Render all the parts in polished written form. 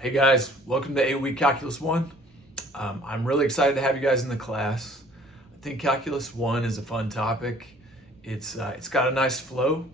Hey guys, welcome to 8-Week Calculus 1. I'm really excited to have you guys in the class. I think Calculus 1 is a fun topic. It's got a nice flow.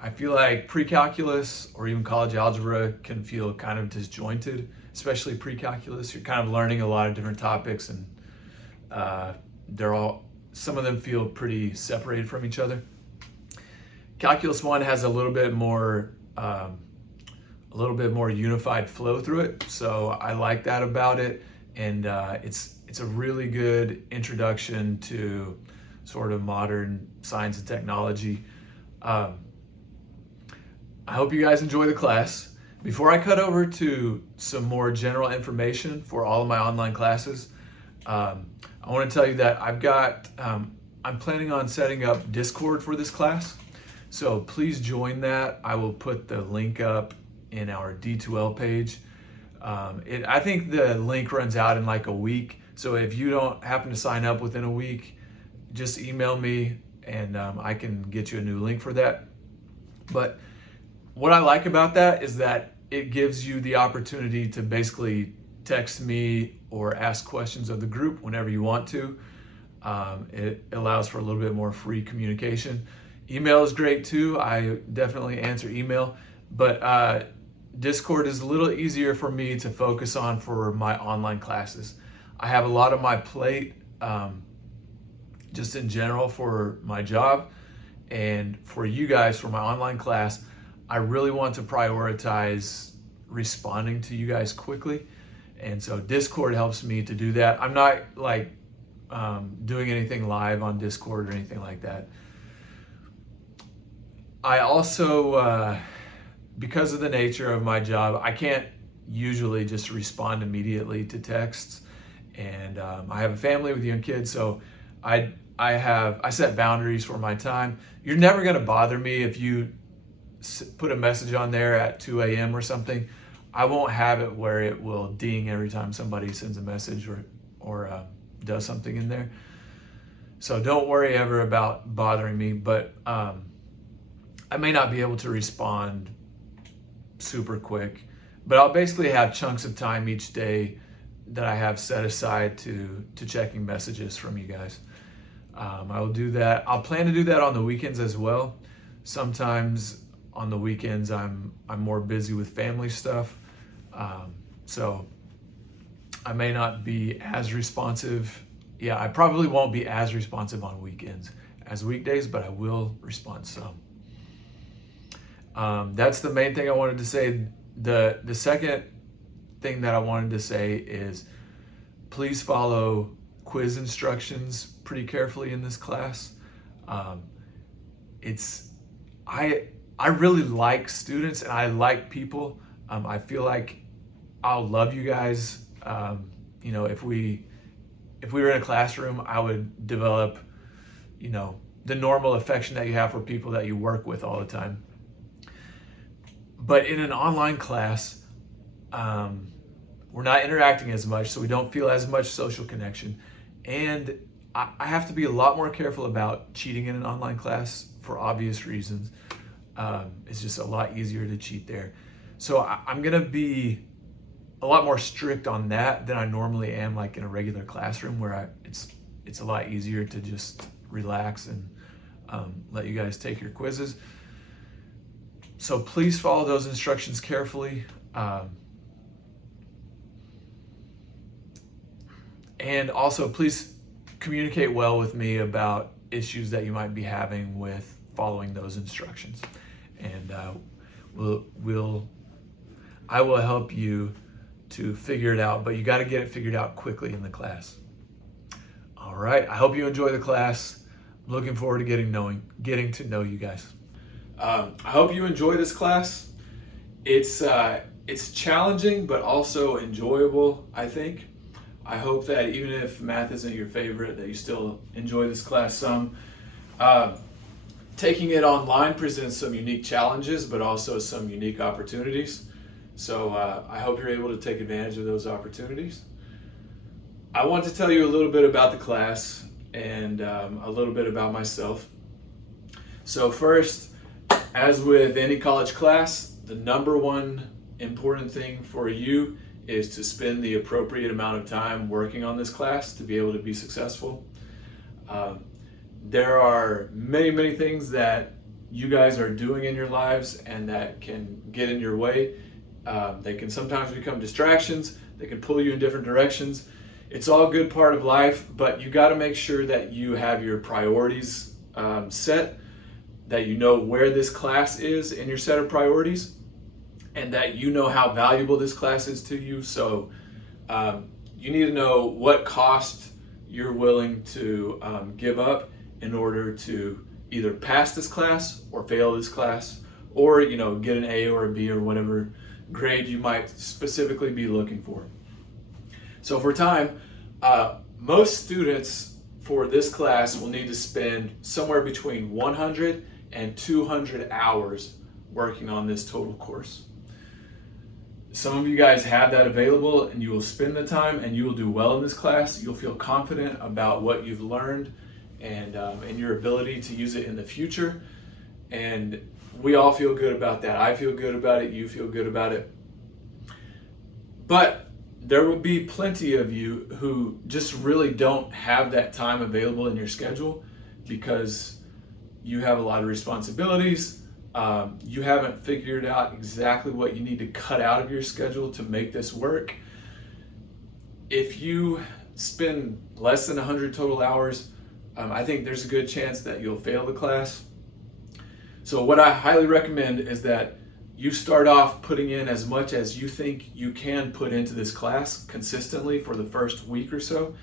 I feel like pre-calculus or even college algebra can feel kind of disjointed, especially pre-calculus. You're kind of learning a lot of different topics and some of them feel pretty separated from each other. Calculus 1 has a little bit more unified flow through it, so I like that about it, and it's a really good introduction to sort of modern science and technology. I hope you guys enjoy the class. Before I cut over to some more general information for all of my online classes, I want to tell you that I'm planning on setting up Discord for this class, so please join that. I will put the link up in our D2L page. I think the link runs out in like a week, so if you don't happen to sign up within a week, just email me and I can get you a new link for that. But what I like about that is that it gives you the opportunity to basically text me or ask questions of the group whenever you want to. It allows for a little bit more free communication. Email is great too. I definitely answer email, but Discord is a little easier for me to focus on for my online classes. I have a lot on my plate just in general for my job, and for you guys for my online class, I really want to prioritize responding to you guys quickly, and so Discord helps me to do that. I'm not like doing anything live on Discord or anything like that. I also because of the nature of my job, I can't usually just respond immediately to texts, and I have a family with young kids, so I set boundaries for my time. You're never going to bother me if you put a message on there at 2 a.m. or something. I won't have it where it will ding every time somebody sends a message or does something in there. So don't worry ever about bothering me, but I may not be able to respond super quick, but I'll basically have chunks of time each day that I have set aside to checking messages from you guys. I will do that. I'll plan to do that on the weekends as well. Sometimes on the weekends I'm more busy with family stuff, so I may not be as responsive. Yeah, I probably won't be as responsive on weekends as weekdays, but I will respond some. That's the main thing I wanted to say. The second thing that I wanted to say is please follow quiz instructions pretty carefully in this class. I really like students and I like people. I feel like I'll love you guys. If we were in a classroom, I would develop, the normal affection that you have for people that you work with all the time. But in an online class, we're not interacting as much, so we don't feel as much social connection. And I have to be a lot more careful about cheating in an online class for obvious reasons. It's just a lot easier to cheat there. So I'm gonna be a lot more strict on that than I normally am like in a regular classroom where it's a lot easier to just relax and let you guys take your quizzes. So please follow those instructions carefully. And also please communicate well with me about issues that you might be having with following those instructions. And I will help you to figure it out, but you got to get it figured out quickly in the class. All right, I hope you enjoy the class. I'm looking forward to getting to know you guys. I hope you enjoy this class. It's challenging, but also enjoyable, I think. I hope that even if math isn't your favorite, that you still enjoy this class some. Taking it online presents some unique challenges, but also some unique opportunities. So I hope you're able to take advantage of those opportunities. I want to tell you a little bit about the class and a little bit about myself. So first, as with any college class, the number one important thing for you is to spend the appropriate amount of time working on this class to be able to be successful. There are many things that you guys are doing in your lives and that can get in your way. They can sometimes become distractions. They can pull you in different directions. It's all a good part of life, but you got to make sure that you have your priorities set, that you know where this class is in your set of priorities, and that you know how valuable this class is to you. So you need to know what cost you're willing to give up in order to either pass this class or fail this class, or get an A or a B or whatever grade you might specifically be looking for. So for time, most students for this class will need to spend somewhere between 100 and 200 hours working on this total course. Some of you guys have that available and you will spend the time and you will do well in this class. You'll feel confident about what you've learned and your ability to use it in the future. And we all feel good about that. I feel good about it. You feel good about it. But there will be plenty of you who just really don't have that time available in your schedule because you have a lot of responsibilities. You haven't figured out exactly what you need to cut out of your schedule to make this work. If you spend less than 100 total hours, I think there's a good chance that you'll fail the class. So what I highly recommend is that you start off putting in as much as you think you can put into this class consistently for the first week or so,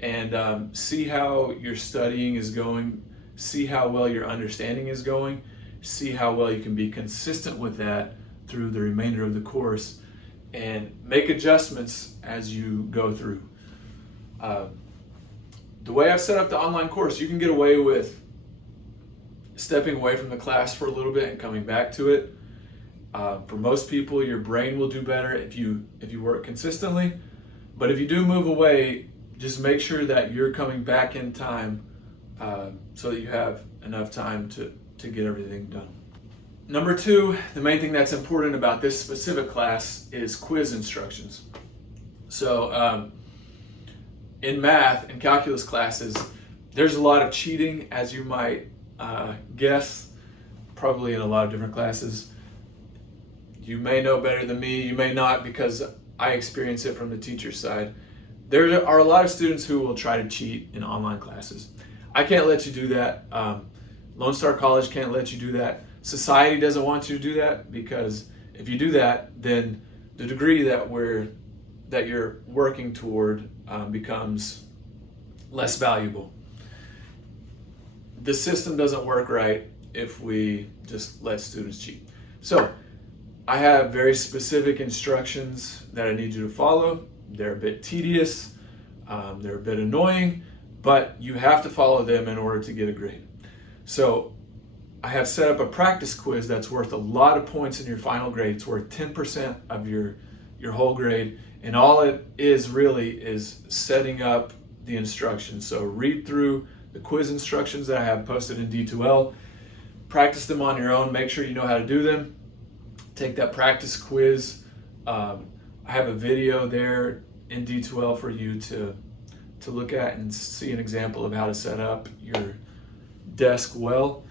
and see how your studying is going, see how well your understanding is going, see how well you can be consistent with that through the remainder of the course, and make adjustments as you go through. The way I've set up the online course, you can get away with stepping away from the class for a little bit and coming back to it. For most people, your brain will do better if you work consistently. But if you do move away, just make sure that you're coming back in time so that you have enough time to get everything done. Number two, the main thing that's important about this specific class is quiz instructions. So in math and calculus classes, there's a lot of cheating, as you might guess, probably in a lot of different classes. You may know better than me, you may not, because I experience it from the teacher's side. There are a lot of students who will try to cheat in online classes. I can't let you do that. Lone Star College can't let you do that. Society doesn't want you to do that, because if you do that, then the degree that you're working toward becomes less valuable. The system doesn't work right if we just let students cheat. So I have very specific instructions that I need you to follow. They're a bit tedious, they're a bit annoying, but you have to follow them in order to get a grade. So I have set up a practice quiz that's worth a lot of points in your final grade. It's worth 10% of your whole grade, and all it is really is setting up the instructions. So read through the quiz instructions that I have posted in D2L, practice them on your own, make sure you know how to do them. Take that practice quiz. I have a video there in D2L for you to look at and see an example of how to set up your desk well.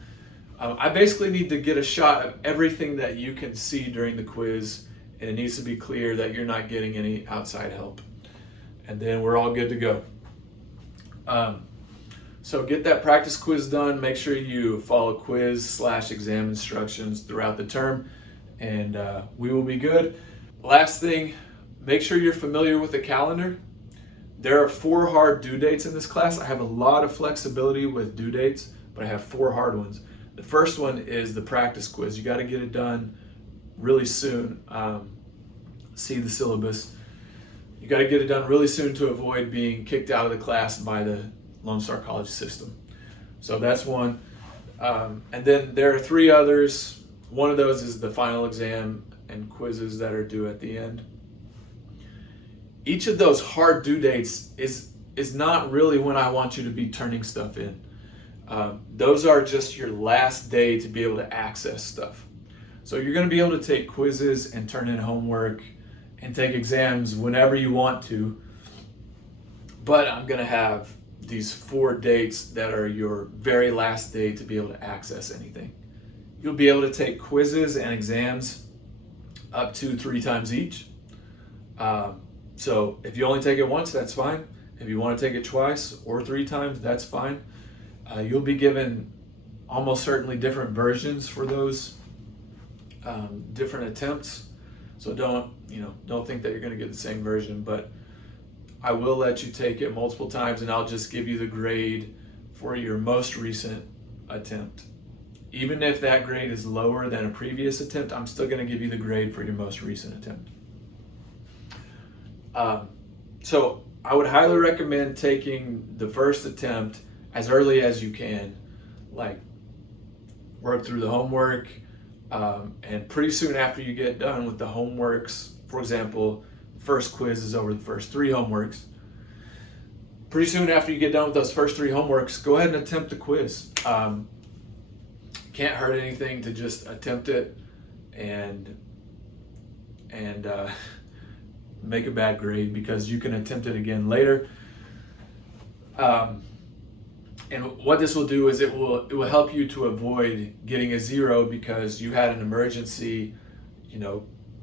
I basically need to get a shot of everything that you can see during the quiz, and it needs to be clear that you're not getting any outside help. And then we're all good to go. So get that practice quiz done. Make sure you follow quiz/exam instructions throughout the term, and we will be good. Last thing, make sure you're familiar with the calendar. There are 4 hard due dates in this class. I have a lot of flexibility with due dates, but I have 4 hard ones. The first one is the practice quiz. You got to get it done really soon. See the syllabus. You got to get it done really soon to avoid being kicked out of the class by the Lone Star College system. So that's one. And then there are 3 others. One of those is the final exam and quizzes that are due at the end. Each of those hard due dates is not really when I want you to be turning stuff in. Those are just your last day to be able to access stuff. So you're going to be able to take quizzes and turn in homework and take exams whenever you want to. But I'm going to have these 4 dates that are your very last day to be able to access anything. You'll be able to take quizzes and exams up to 3 times each. So if you only take it once, that's fine. If you want to take it twice or 3 times, that's fine. You'll be given almost certainly different versions for those different attempts. So don't think that you're going to get the same version, but I will let you take it multiple times, and I'll just give you the grade for your most recent attempt. Even if that grade is lower than a previous attempt, I'm still going to give you the grade for your most recent attempt. So I would highly recommend taking the first attempt as early as you can, like work through the homework, and pretty soon after you get done with the homeworks, for example, first quiz is over the first 3 homeworks. Pretty soon after you get done with those first 3 homeworks, go ahead and attempt the quiz. Can't hurt anything to just attempt it and make a bad grade, because you can attempt it again later. And what this will do is it will help you to avoid getting a 0 because you had an emergency,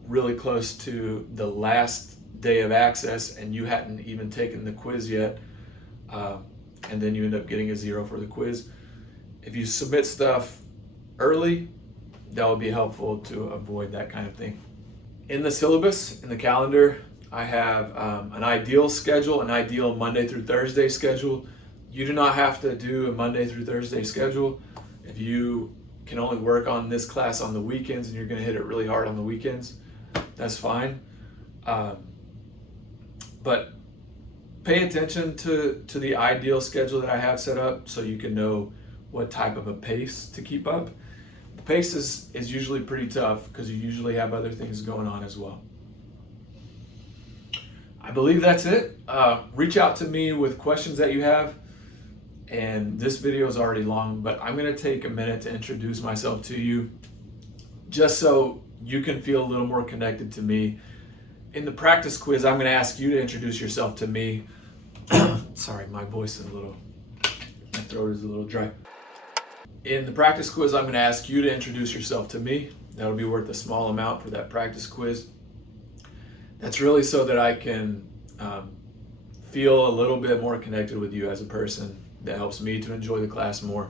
really close to the last day of access and you hadn't even taken the quiz yet, and then you end up getting a 0 for the quiz. If you submit stuff early, that will be helpful to avoid that kind of thing. In the syllabus, in the calendar, I have an ideal schedule, an ideal Monday through Thursday schedule. You do not have to do a Monday through Thursday schedule. If you can only work on this class on the weekends and you're going to hit it really hard on the weekends, that's fine. But pay attention to the ideal schedule that I have set up so you can know what type of a pace to keep up. The pace is usually pretty tough because you usually have other things going on as well. I believe that's it. Reach out to me with questions that you have. And this video is already long, but I'm going to take a minute to introduce myself to you just so you can feel a little more connected to me. In the practice quiz, I'm going to ask you to introduce yourself to me. Sorry, my voice is my throat is a little dry. In the practice quiz, I'm going to ask you to introduce yourself to me. That'll be worth a small amount for that practice quiz. That's really so that I can feel a little bit more connected with you as a person. That helps me to enjoy the class more.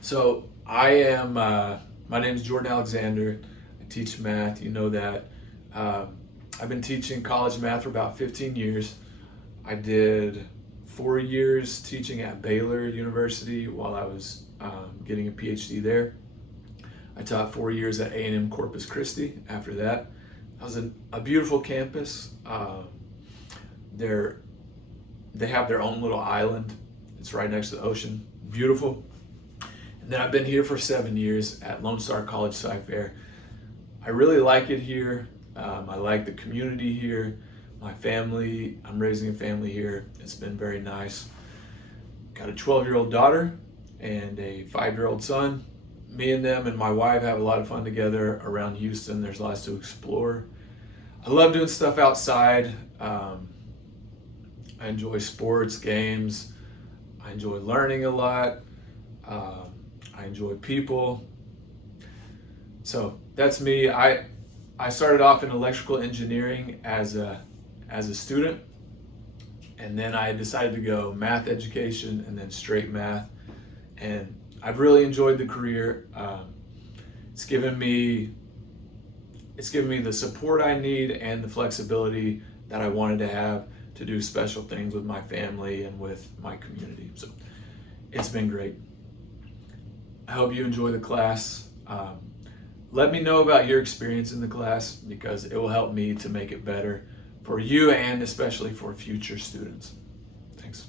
So my name is Jordan Alexander. I teach math, you know that. I've been teaching college math for about 15 years. I did 4 years teaching at Baylor University while I was getting a PhD there. I taught 4 years at A&M Corpus Christi after that. That was a beautiful campus. They have their own little island. It's right next to the ocean. Beautiful. And then I've been here for 7 years at Lone Star College Sci-Fair. I really like it here. I like the community here. My family, I'm raising a family here. It's been very nice. Got a 12-year-old daughter and a 5-year-old son. Me and them and my wife have a lot of fun together around Houston. There's lots to explore. I love doing stuff outside. I enjoy sports, games. I enjoy learning a lot. I enjoy people. So that's me. I started off in electrical engineering as a student, and then I decided to go math education and then straight math. And I've really enjoyed the career. It's given me the support I need and the flexibility that I wanted to have to do special things with my family and with my community. So it's been great. I hope you enjoy the class. Let me know about your experience in the class because it will help me to make it better for you and especially for future students.